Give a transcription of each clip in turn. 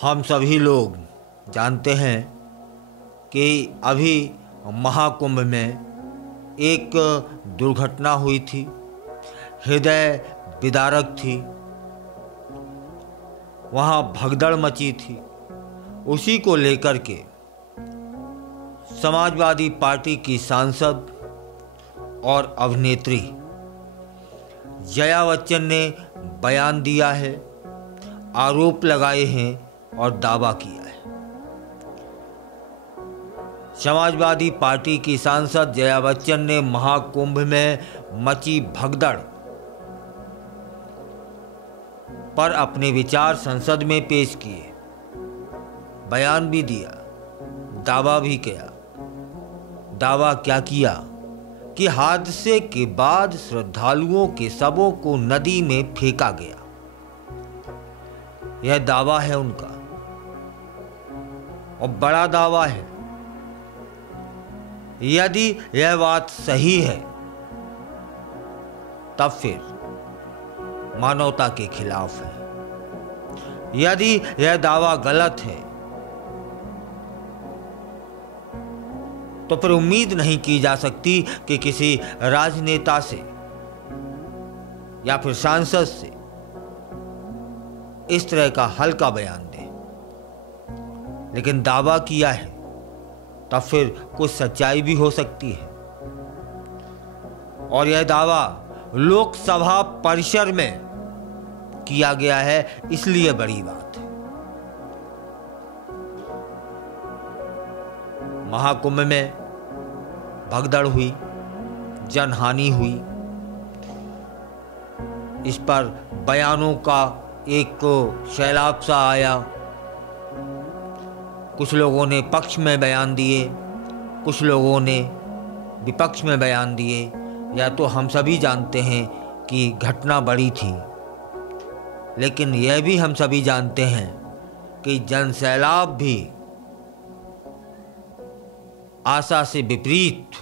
हम सभी लोग जानते हैं कि अभी महाकुंभ में एक दुर्घटना हुई थी, हृदय विदारक थी। वहाँ भगदड़ मची थी। उसी को लेकर के समाजवादी पार्टी की सांसद और अभिनेत्री जया बच्चन ने बयान दिया है, आरोप लगाए हैं और दावा किया है। समाजवादी पार्टी की सांसद जया बच्चन ने महाकुंभ में मची भगदड़ पर अपने विचार संसद में पेश किए, बयान भी दिया, दावा भी किया। दावा क्या किया कि हादसे के बाद श्रद्धालुओं के शवों को नदी में फेंका गया। यह दावा है उनका और बड़ा दावा है। यदि यह बात सही है तब फिर मानवता के खिलाफ है। यदि यह दावा गलत है तो फिर उम्मीद नहीं की जा सकती कि किसी राजनेता से या फिर सांसद से इस तरह का हल्का बयान दे। लेकिन दावा किया है तब फिर कुछ सच्चाई भी हो सकती है। और यह दावा लोकसभा परिसर में किया गया है, इसलिए बड़ी बात है। महाकुंभ में भगदड़ हुई, जनहानि हुई। इस पर बयानों का एक सैलाब सा आया। कुछ लोगों ने पक्ष में बयान दिए, कुछ लोगों ने विपक्ष में बयान दिए। या तो हम सभी जानते हैं कि घटना बड़ी थी, लेकिन यह भी हम सभी जानते हैं कि जनसैलाब भी आशा से विपरीत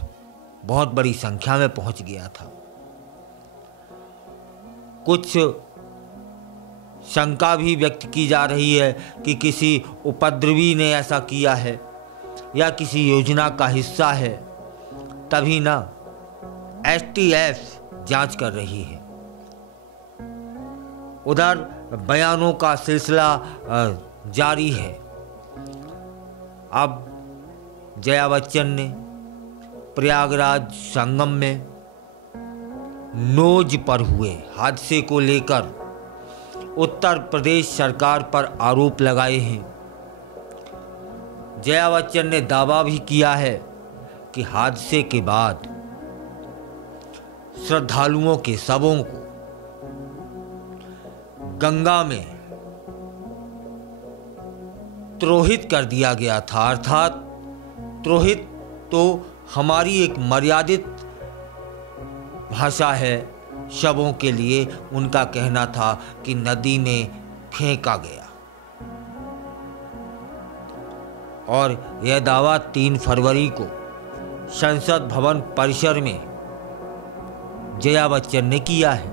बहुत बड़ी संख्या में पहुंच गया था। कुछ शंका भी व्यक्त की जा रही है कि किसी उपद्रवी ने ऐसा किया है या किसी योजना का हिस्सा है, तभी ना एसटीएफ जांच कर रही है। उधर बयानों का सिलसिला जारी है। अब जया बच्चन ने प्रयागराज संगम में नोज पर हुए हादसे को लेकर उत्तर प्रदेश सरकार पर आरोप लगाए हैं। जया बच्चन ने दावा भी किया है कि हादसे के बाद श्रद्धालुओं के शवों को गंगा में त्रोहित कर दिया गया था। अर्थात त्रोहित तो हमारी एक मर्यादित भाषा है शवों के लिए। उनका कहना था कि नदी में फेंका गया। और यह दावा 3 फरवरी को संसद भवन परिसर में जया बच्चन ने किया है।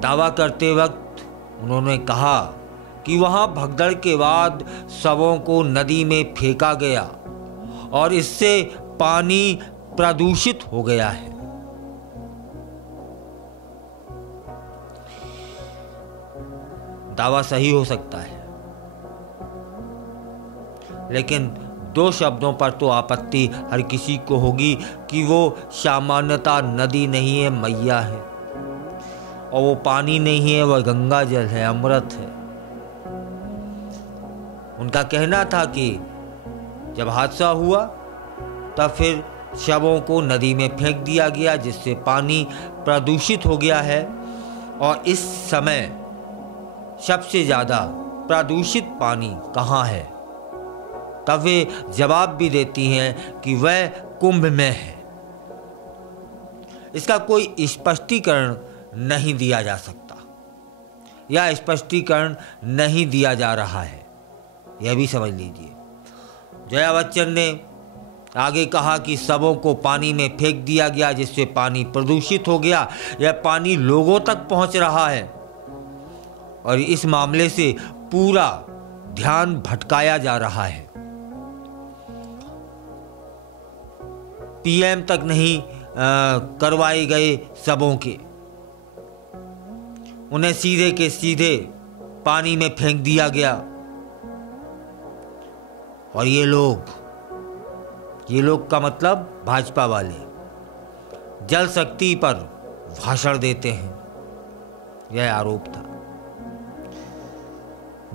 दावा करते वक्त उन्होंने कहा कि वहां भगदड़ के बाद शवों को नदी में फेंका गया और इससे पानी प्रदूषित हो गया है। दावा सही हो सकता है, लेकिन 2 शब्दों पर तो आपत्ति हर किसी को होगी कि वो सामान्यता नदी नहीं है, मैया है। और वो पानी नहीं है, वह गंगा जल है, अमृत है। उनका कहना था कि जब हादसा हुआ तब फिर शवों को नदी में फेंक दिया गया, जिससे पानी प्रदूषित हो गया है। और इस समय सबसे ज़्यादा प्रदूषित पानी कहाँ है? तब वे जवाब भी देती हैं कि वह कुंभ में है। इसका कोई स्पष्टीकरण नहीं दिया जा सकता या स्पष्टीकरण नहीं दिया जा रहा है, यह भी समझ लीजिए। जया बच्चन ने आगे कहा कि शवों को पानी में फेंक दिया गया, जिससे पानी प्रदूषित हो गया। यह पानी लोगों तक पहुंच रहा है और इस मामले से पूरा ध्यान भटकाया जा रहा है। पीएम तक नहीं करवाए गए सबों के, उन्हें सीधे के सीधे पानी में फेंक दिया गया। और ये लोग का मतलब भाजपा वाले जल शक्ति पर भाषण देते हैं, यह आरोप था।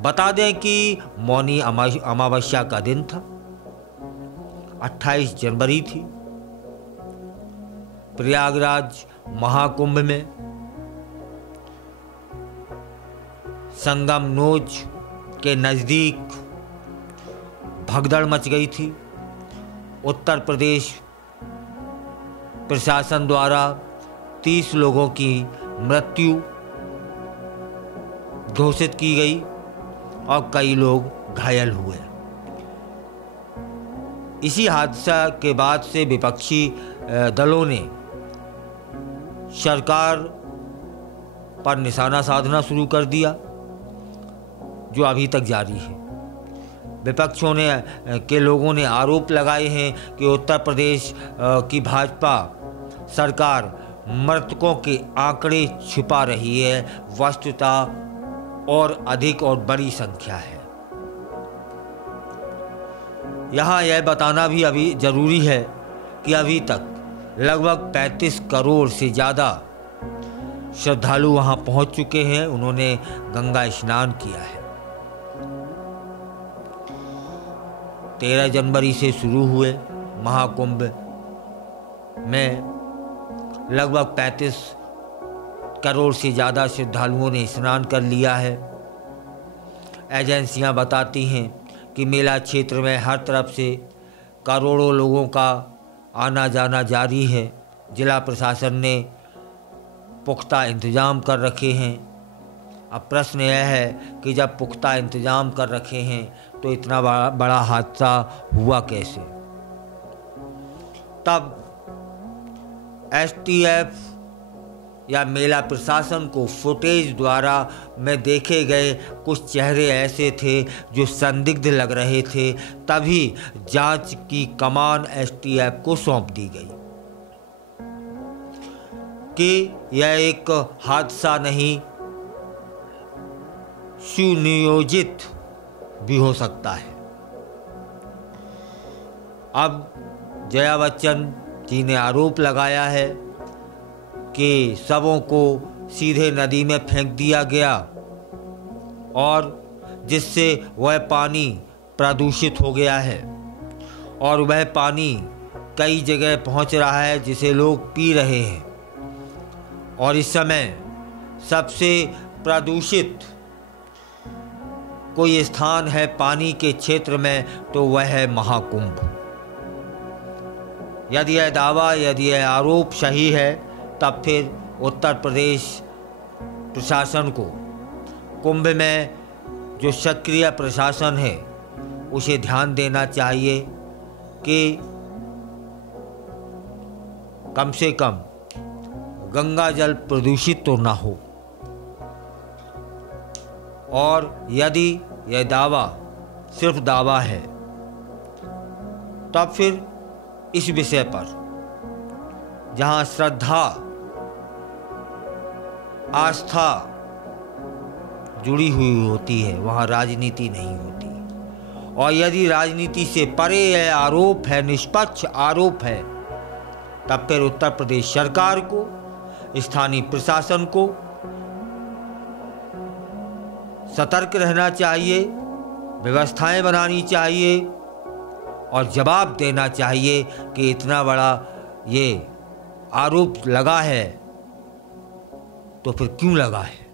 बता दें कि मौनी अमावस्या का दिन था, 28 जनवरी थी। प्रयागराज महाकुंभ में संगम नोज के नज़दीक भगदड़ मच गई थी। उत्तर प्रदेश प्रशासन द्वारा 30 लोगों की मृत्यु घोषित की गई और कई लोग घायल हुए। इसी हादसा के बाद से विपक्षी दलों ने सरकार पर निशाना साधना शुरू कर दिया, जो अभी तक जारी है। विपक्षों के लोगों ने आरोप लगाए हैं कि उत्तर प्रदेश की भाजपा सरकार मृतकों के आंकड़े छिपा रही है, वस्तुतः और अधिक और बड़ी संख्या है। यहाँ यह बताना भी अभी जरूरी है कि अभी तक लगभग 35 करोड़ से ज़्यादा श्रद्धालु वहाँ पहुँच चुके हैं। उन्होंने गंगा स्नान किया है। 13 जनवरी से शुरू हुए महाकुंभ में लगभग 35 करोड़ से ज़्यादा श्रद्धालुओं ने स्नान कर लिया है। एजेंसियां बताती हैं कि मेला क्षेत्र में हर तरफ से करोड़ों लोगों का आना जाना जारी है। जिला प्रशासन ने पुख्ता इंतजाम कर रखे हैं। अब प्रश्न यह है कि जब पुख्ता इंतजाम कर रखे हैं तो इतना बड़ा हादसा हुआ कैसे? तब एसटीएफ या मेला प्रशासन को फुटेज द्वारा में देखे गए कुछ चेहरे ऐसे थे जो संदिग्ध लग रहे थे। तभी जांच की कमान एसटीएफ को सौंप दी गई कि यह एक हादसा नहीं, सुनियोजित भी हो सकता है। अब जया बच्चन जी ने आरोप लगाया है कि शवों को सीधे नदी में फेंक दिया गया और जिससे वह पानी प्रदूषित हो गया है और वह पानी कई जगह पहुंच रहा है जिसे लोग पी रहे हैं। और इस समय सबसे प्रदूषित कोई स्थान है पानी के क्षेत्र में तो वह है महाकुंभ। यदि यह दावा, यदि यह आरोप सही है, तब फिर उत्तर प्रदेश प्रशासन को कुंभ में जो सक्रिय प्रशासन है उसे ध्यान देना चाहिए कि कम से कम गंगा जल प्रदूषित तो ना हो। और यदि यह दावा सिर्फ दावा है तब फिर इस विषय पर जहां श्रद्धा आस्था जुड़ी हुई होती है वहां राजनीति नहीं होती। और यदि राजनीति से परे यह आरोप है, निष्पक्ष आरोप है, तब फिर उत्तर प्रदेश सरकार को, स्थानीय प्रशासन को सतर्क रहना चाहिए, व्यवस्थाएं बनानी चाहिए और जवाब देना चाहिए कि इतना बड़ा ये आरोप लगा है तो फिर क्यों लगा है।